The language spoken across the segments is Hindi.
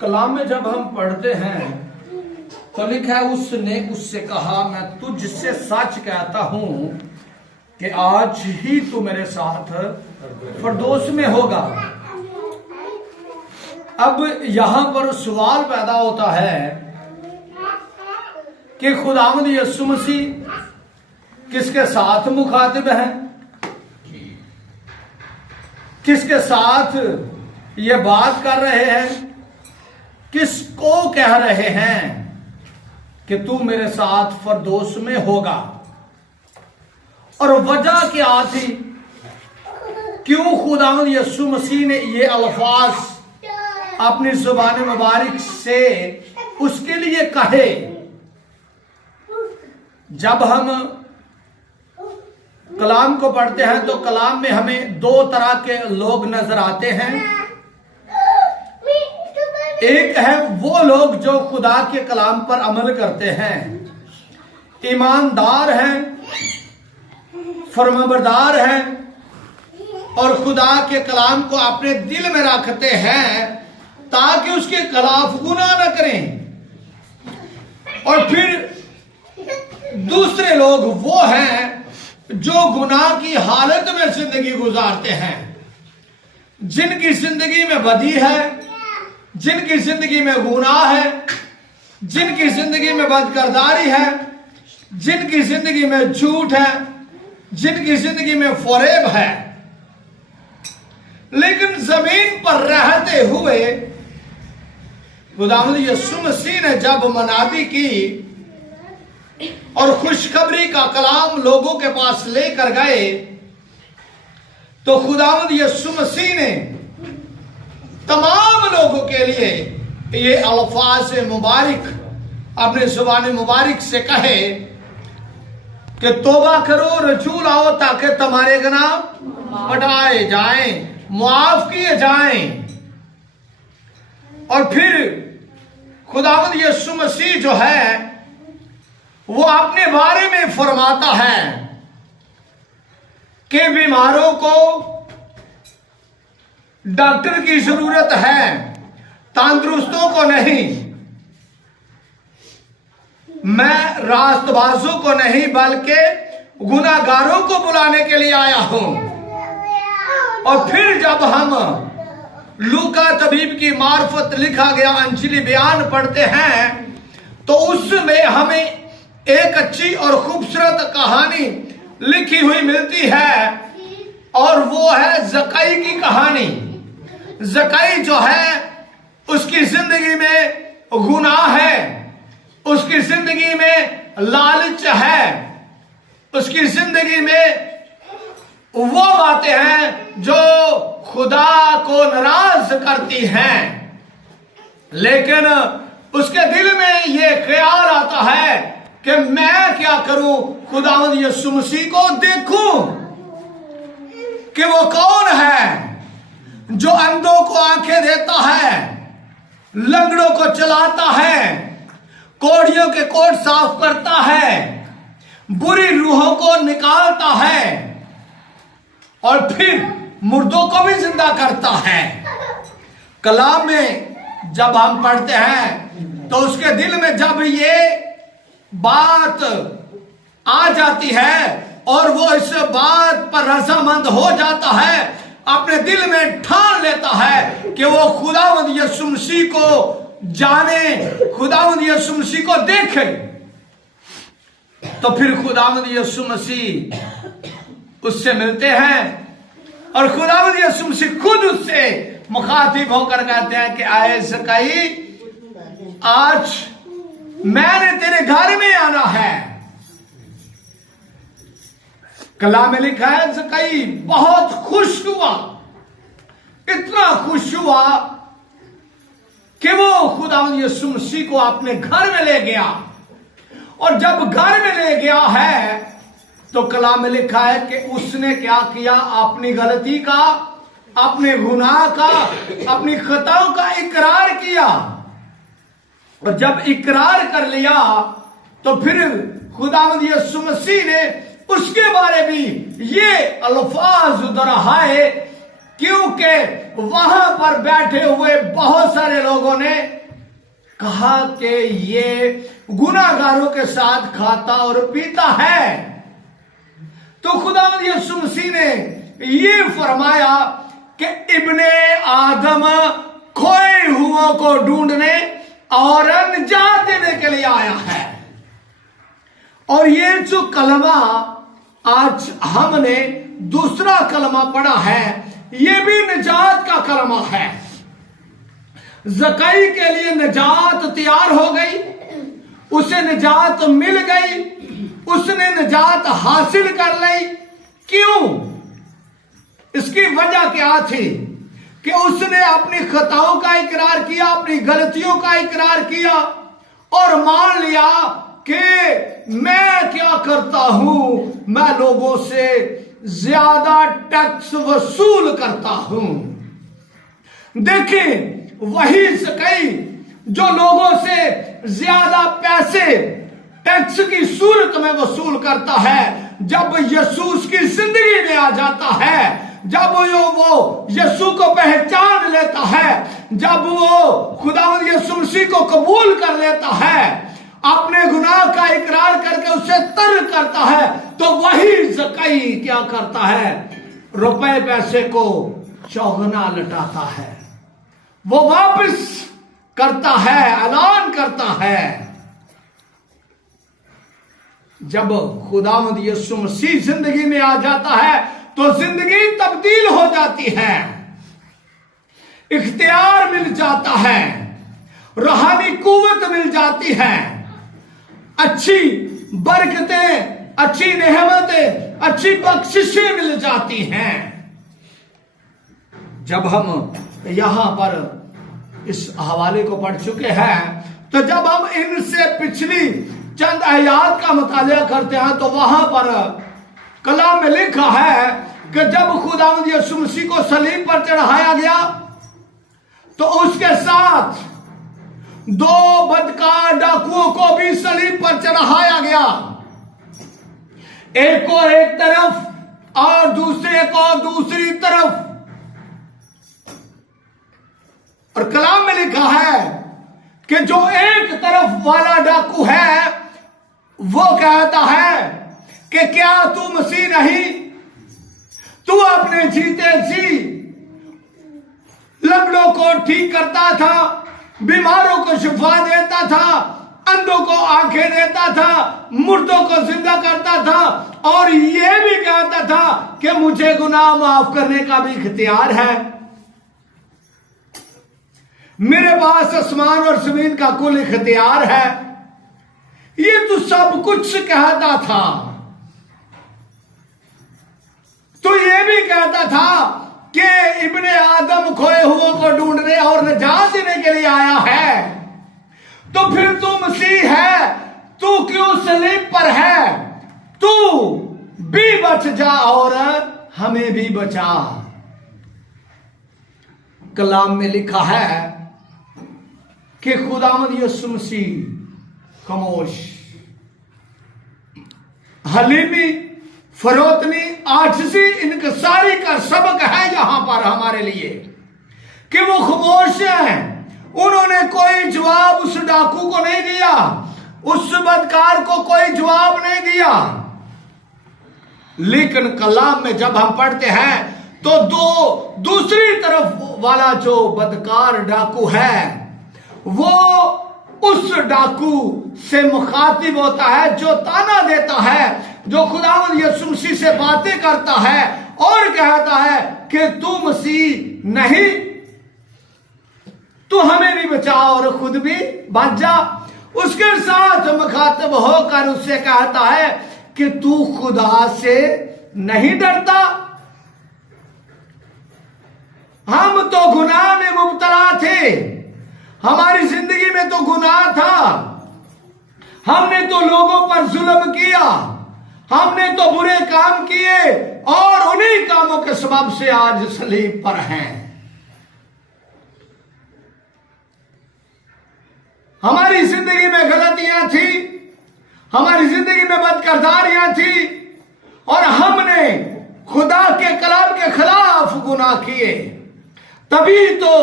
कलाम में जब हम पढ़ते हैं तो लिखा है, उसने उससे कहा, मैं तुझसे सच कहता हूं कि आज ही तू मेरे साथ फिरदौस में होगा। अब यहां पर सवाल पैदा होता है कि खुदावंद यीशु मसीह किसके साथ मुखातिब है, किसके साथ ये बात कर रहे हैं, किसको कह रहे हैं कि तू मेरे साथ फिरदौस में होगा। और वजह क्या थी, क्यों खुदावंद यीशु मसीह ने ये अल्फाज अपनी जुबान मुबारक से उसके लिए कहे। जब हम कलाम को पढ़ते हैं तो कलाम में हमें दो तरह के लोग नजर आते हैं। एक है वो लोग जो खुदा के कलाम पर अमल करते हैं, ईमानदार हैं, फरमाबरदार हैं और खुदा के कलाम को अपने दिल में रखते हैं ताकि उसके खिलाफ गुनाह न करें। और फिर दूसरे लोग वो हैं जो गुनाह की हालत में जिंदगी गुजारते हैं, जिनकी जिंदगी में बदी है, जिनकी जिंदगी में गुनाह है, जिनकी जिंदगी में बदकिरदारी है, जिनकी जिंदगी में झूठ है, जिनकी जिंदगी में फरेब है। लेकिन जमीन पर रहते हुए खुदावंद यीशु मसीह ने जब मनादी की और खुशखबरी का कलाम लोगों के पास लेकर गए, तो खुदावंद यीशु मसीह ने तमाम लोगों के लिए ये अल्फाज मुबारक अपने जुबान मुबारक से कहे कि तौबा करो, रजू लाओ ताकि तुम्हारे गुनाह हटाए जाएं, मुआफ किए जाएं। और फिर खुदावंद यीशु मसीह जो है वो अपने बारे में फरमाता है कि बीमारों को डॉक्टर की जरूरत है, तंदुरुस्तों को नहीं। मैं रास्तबाजों को नहीं बल्कि गुनाहगारों को बुलाने के लिए आया हूं। और फिर जब हम लूका तबीब की मार्फत लिखा गया अंजलि बयान पढ़ते हैं तो उसमें हमें एक अच्छी और खूबसूरत कहानी लिखी हुई मिलती है और वो है जक्कई की कहानी। जक्कई जो है उसकी जिंदगी में गुनाह है, उसकी जिंदगी में लालच है, उसकी जिंदगी में वो बातें हैं जो खुदा को नाराज करती हैं। लेकिन उसके दिल में ये ख्याल आता है कि मैं क्या करूं, खुदावंद यीशु मसीह को देखूं कि वो कौन है जो अंधों को आंखें देता है, लंगड़ों को चलाता है, कोढ़ियों के कोढ़ साफ करता है, बुरी रूहों को निकालता है और फिर मुर्दों को भी जिंदा करता है। कलाम में जब हम पढ़ते हैं तो उसके दिल में जब ये बात आ जाती है और वो इस बात पर रजामंद हो जाता है, अपने दिल में ठान लेता है कि वो खुदावंद यीशु मसीह को जाने, खुदावंद यीशु मसीह को देखे, तो फिर खुदावंद यीशु मसीह उससे मिलते हैं और खुदावंद यीशु मसीह खुद उससे मुखातिब होकर कहते हैं कि आए जक्कई, आज मैंने तेरे घर में आना है। कलाम में लिखा है जक्कई बहुत खुश हुआ, इतना खुश हुआ कि वो खुदावंद यीशु मसीह को अपने घर में ले गया। और जब घर में ले गया है तो कलाम में लिखा है कि उसने क्या किया, अपनी गलती का, अपने गुनाह का, अपनी खताओं का इकरार किया। और जब इकरार कर लिया तो फिर खुदावंद यीशु मसीह ने उसके बारे में ये अल्फाज दोहराए क्योंकि वहां पर बैठे हुए बहुत सारे लोगों ने कहा कि ये गुनाहगारों के साथ खाता और पीता है। तो खुदावंद यीशु मसीह ने ये फरमाया कि इब्ने आदम खोए हुओं को ढूंढने और निजात देने के लिए आया है। और ये जो कलमा आज हमने दूसरा कलमा पढ़ा है, ये भी निजात का कलमा है। ज़कई के लिए निजात तैयार हो गई, उसे निजात मिल गई, उसने निजात हासिल कर ली। क्यों? इसकी वजह क्या थी कि उसने अपनी खताओं का इकरार किया, अपनी गलतियों का इकरार किया और मान लिया कि मैं क्या करता हूं, मैं लोगों से ज्यादा टैक्स वसूल करता हूं। देखिए, वही ज़कई जो लोगों से ज्यादा पैसे टैक्स की सूरत में वसूल करता है, जब यीशु की जिंदगी में आ जाता है, जब वो यीशु को पहचान लेता है, जब वो खुदावंद यीशु मसीह को कबूल कर लेता है, अपने गुनाह का इकरार करके उसे तर्क करता है, तो वही ज़कई क्या करता है? रुपए पैसे को चौगुना लौटाता है, वो वापस करता है, ऐलान करता है। जब खुदावंद यीशु मसीह जिंदगी में आ जाता है तो जिंदगी तब्दील हो जाती है, इख्तियार मिल जाता है, रूहानी कुव्वत मिल जाती है, अच्छी बरकतें, अच्छी नेमतें, अच्छी बख्शिशें मिल जाती हैं। जब हम यहां पर इस हवाले को पढ़ चुके हैं, तो जब हम इनसे पिछली चंद आयात का मुतालिया करते हैं, तो वहां पर कलाम में लिखा है कि जब खुदावंद यीशु मसीह को सलीब पर चढ़ाया गया, तो उसके साथ दो बदकार डाकुओं को भी सलीब पर चढ़ाया गया, एक को एक तरफ और दूसरे को दूसरी तरफ। और कलाम में लिखा है कि जो एक तरफ वाला डाकू है, वो कहता है कि क्या तू मसीह नहीं? तू अपने जीते जी लंगड़ों को ठीक करता था, बीमारों को शिफा देता था, अंधों को आंखें देता था, मुर्दों को जिंदा करता था, और यह भी कहता था कि मुझे गुनाह माफ करने का भी इख्तियार है, मेरे पास आसमान और जमीन का कुल इख्तियार है। ये तो सब कुछ कहता था। तो ये भी कहता था कि इब्ने आदम खोए हुओं को ढूंढने और निजात देने के लिए आया है। तो फिर तू मसीह है, तू क्यों सलीब पर है? तू भी बच जा और हमें भी बचा। कलाम में लिखा है कि खुदावंद यीशु मसीह खामोश, हलीमी, फरोतनी, आजिज़ी, इनकसारी का सबक है यहां पर हमारे लिए कि वो खामोश हैं। उन्होंने कोई जवाब उस डाकू को नहीं दिया, उस बदकार को कोई जवाब नहीं दिया। लेकिन कलाम में जब हम पढ़ते हैं तो दूसरी तरफ वाला जो बदकार डाकू है, वो उस डाकू से मुखातिब होता है, जो ताना देता है, जो खुदावंद यीशु मसीह से बातें करता है और कहता है कि तू मसीह नहीं, तू हमें भी बचा और खुद भी बच जा। उसके साथ मुखातिब होकर उससे कहता है कि तू खुदा से नहीं डरता? हम तो गुनाह में मुब्तला थे, हमारी जिंदगी में तो गुनाह था, हमने तो लोगों पर जुल्म किया, हमने तो बुरे काम किए और उन्हीं कामों के सबब से आज सलीब पर हैं। हमारी जिंदगी में गलतियां थी, हमारी जिंदगी में बदकिरदारियां थी, और हमने खुदा के कलाम के खिलाफ गुनाह किए, तभी तो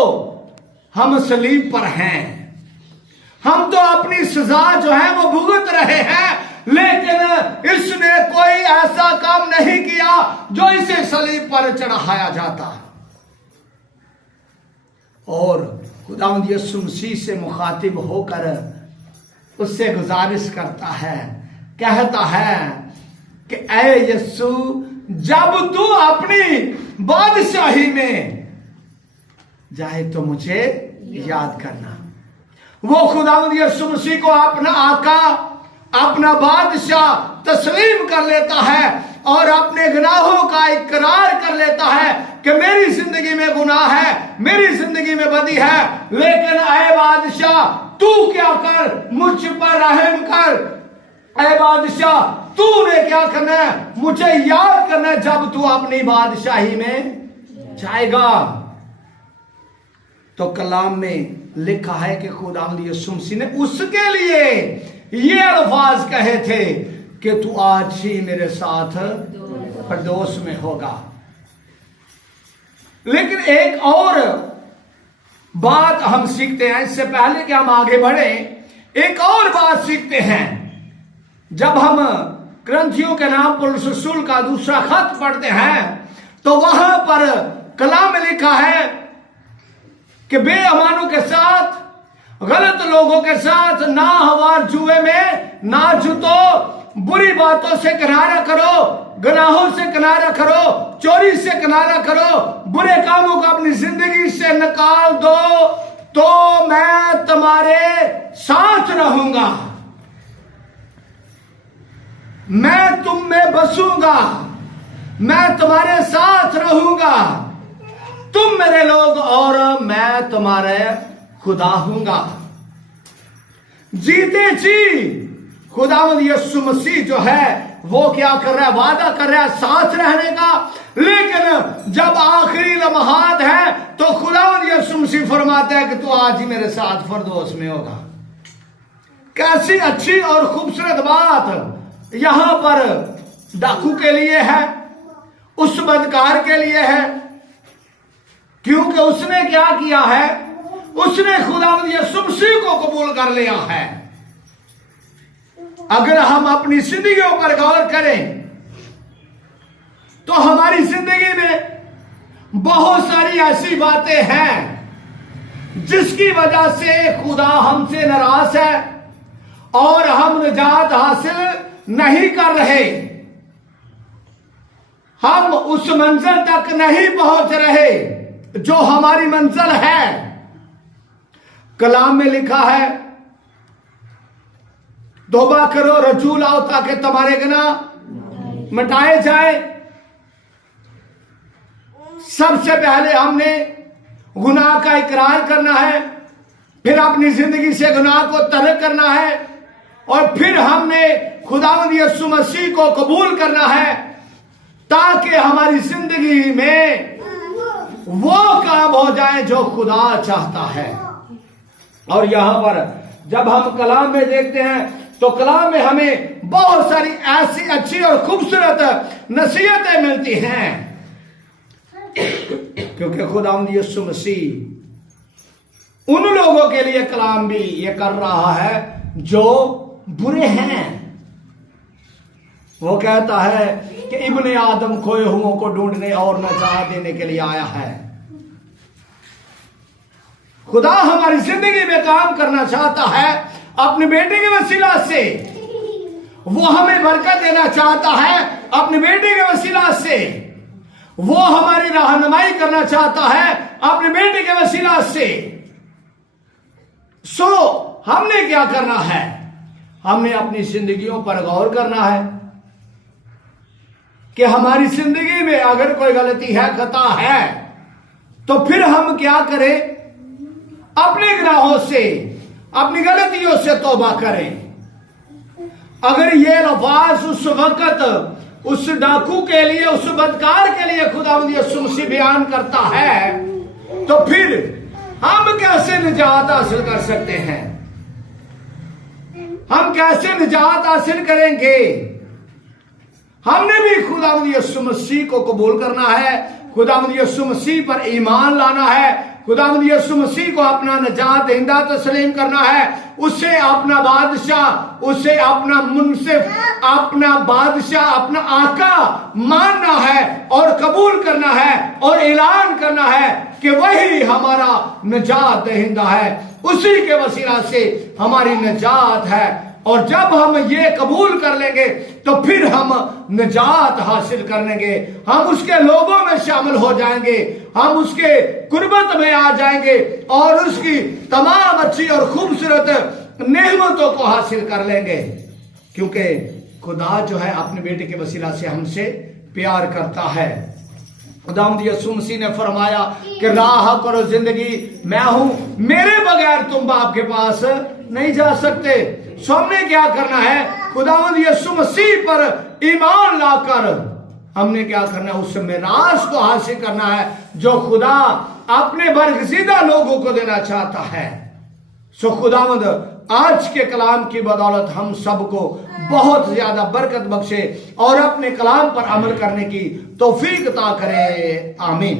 हम सलीब पर हैं। हम तो अपनी सजा जो है वो भुगत रहे हैं, लेकिन इसने कोई ऐसा काम नहीं किया जो इसे सलीब पर चढ़ाया जाता। और खुदावंद यीशु मसीह से मुखातिब होकर उससे गुजारिश करता है, कहता है कि ऐ यीशु, जब तू अपनी बादशाही में जाए तो मुझे याद करना। वो खुदावंद यीशु मसीह को अपना आका, अपना बादशाह तस्लीम कर लेता है और अपने गुनाहों का इकरार कर लेता है कि मेरी जिंदगी में गुनाह है, मेरी जिंदगी में बदी है, लेकिन ऐ बादशाह तू क्या कर, मुझ पर रहम कर। ऐ बादशाह तूने क्या करना है, मुझे याद करना है जब तू अपनी बादशाही में जाएगा। तो कलाम में लिखा है कि खुदावंद यीशु मसीह ने उसके लिए ये अल्फाज कहे थे कि तू आज ही मेरे साथ परदोस में होगा। लेकिन एक और बात हम सीखते हैं, इससे पहले कि हम आगे बढ़े, एक और बात सीखते हैं। जब हम ग्रंथियों के नाम पौलुस रसूल का दूसरा खत पढ़ते हैं तो वहां पर कलाम में लिखा है कि बेईमानों के साथ, गलत लोगों के साथ ना हवार जुए में ना जुतो, बुरी बातों से किनारा करो, गुनाहों से किनारा करो, चोरी से किनारा करो, बुरे कामों को अपनी जिंदगी से निकाल दो, तो मैं तुम्हारे साथ रहूंगा, मैं तुम में बसूंगा, मैं तुम्हारे साथ रहूंगा, तुम मेरे लोग और मैं तुम्हारे खुदा हूंगा। जीते जी खुदावंद यीशु मसीह जो है वो क्या कर रहा है, वादा कर रहा है साथ रहने का। लेकिन जब आखिरी लम्हात है तो खुदावंद यीशु मसीह फरमाता है कि तू आज ही मेरे साथ फरदौस में होगा। कैसी अच्छी और खूबसूरत बात यहां पर डाकू के लिए है, उस बदकार के लिए है, क्योंकि उसने क्या किया है, उसने खुदावंद यीशु मसीह को कबूल कर लिया है। अगर हम अपनी जिंदगियों पर गौर करें तो हमारी जिंदगी में बहुत सारी ऐसी बातें हैं जिसकी वजह से खुदा हमसे नाराज है और हम निजात हासिल नहीं कर रहे, हम उस मंजिल तक नहीं पहुंच रहे जो हमारी मंजिल है। कलाम में लिखा है तौबा करो, रजू लाओ ताकि तुम्हारे गुनाह मिटाए जाए। सबसे पहले हमने गुनाह का इकरार करना है, फिर अपनी जिंदगी से गुनाह को तर्क करना है और फिर हमने खुदावंद यीशु मसीह को कबूल करना है ताकि हमारी जिंदगी में वो काम हो जाए जो खुदा चाहता है। और यहां पर जब हम कलाम में देखते हैं तो कलाम में हमें बहुत सारी ऐसी अच्छी और खूबसूरत नसीहतें मिलती हैं, क्योंकि खुदावंद यीशु मसीह उन लोगों के लिए कलाम भी ये कर रहा है जो बुरे हैं। वो कहता है कि इब्ने आदम खोए हुओं को ढूंढने और नजात देने के लिए आया है। खुदा हमारी जिंदगी में काम करना चाहता है अपने बेटे के वसीला से, वो हमें बरकत देना चाहता है अपने बेटे के वसीला से, वो हमारी रहनुमाई करना चाहता है अपने बेटे के वसीला से। सो हमने क्या करना है, हमने अपनी जिंदगियों पर गौर करना है कि हमारी जिंदगी में अगर कोई गलती है, खता है, तो फिर हम क्या करें, अपने गुनाहों से, अपनी गलतियों से तौबा करें। अगर ये अल्फाज उस वक्त उस डाकू के लिए, उस बदकार के लिए खुदावंद यीशु मसीह बयान करता है, तो फिर हम कैसे निजात हासिल कर सकते हैं, हम कैसे निजात हासिल करेंगे। हमने भी खुदावंद यीशु मसीह को कबूल करना है, खुदावंद यीशु मसीह पर ईमान लाना है, खुदावंद यीशु मसीह को अपना निजात दहिंदा तस्लीम करना है, उसे अपना बादशाह, उसे अपना मुनसिफ, अपना बादशाह, अपना आका मानना है और कबूल करना है और ऐलान करना है कि वही हमारा निजात दहिंदा है, उसी के वसीला से हमारी निजात है। और जब हम ये कबूल कर लेंगे तो फिर हम निजात हासिल कर लेंगे, हम उसके लोगों में शामिल हो जाएंगे, हम उसके कुर्बत में आ जाएंगे और उसकी तमाम अच्छी और खूबसूरत नेमतों को हासिल कर लेंगे, क्योंकि खुदा जो है अपने बेटे के वसीला से हमसे प्यार करता है। खुदावंद यीशु मसीह ने फरमाया कि राह करो जिंदगी मैं हूं, मेरे बगैर तुम बाप के पास नहीं जा सकते। सो हमने क्या करना है, खुदावंद यीशु मसीह पर ईमान लाकर हमने क्या करना है, उस मिरास को हासिल करना है जो खुदा अपने बरगज़ीदा लोगों को देना चाहता है। सो खुदावंद आज के कलाम की बदौलत हम सबको बहुत ज्यादा बरकत बख्शे और अपने कलाम पर अमल करने की तौफीक अता करे। आमीन।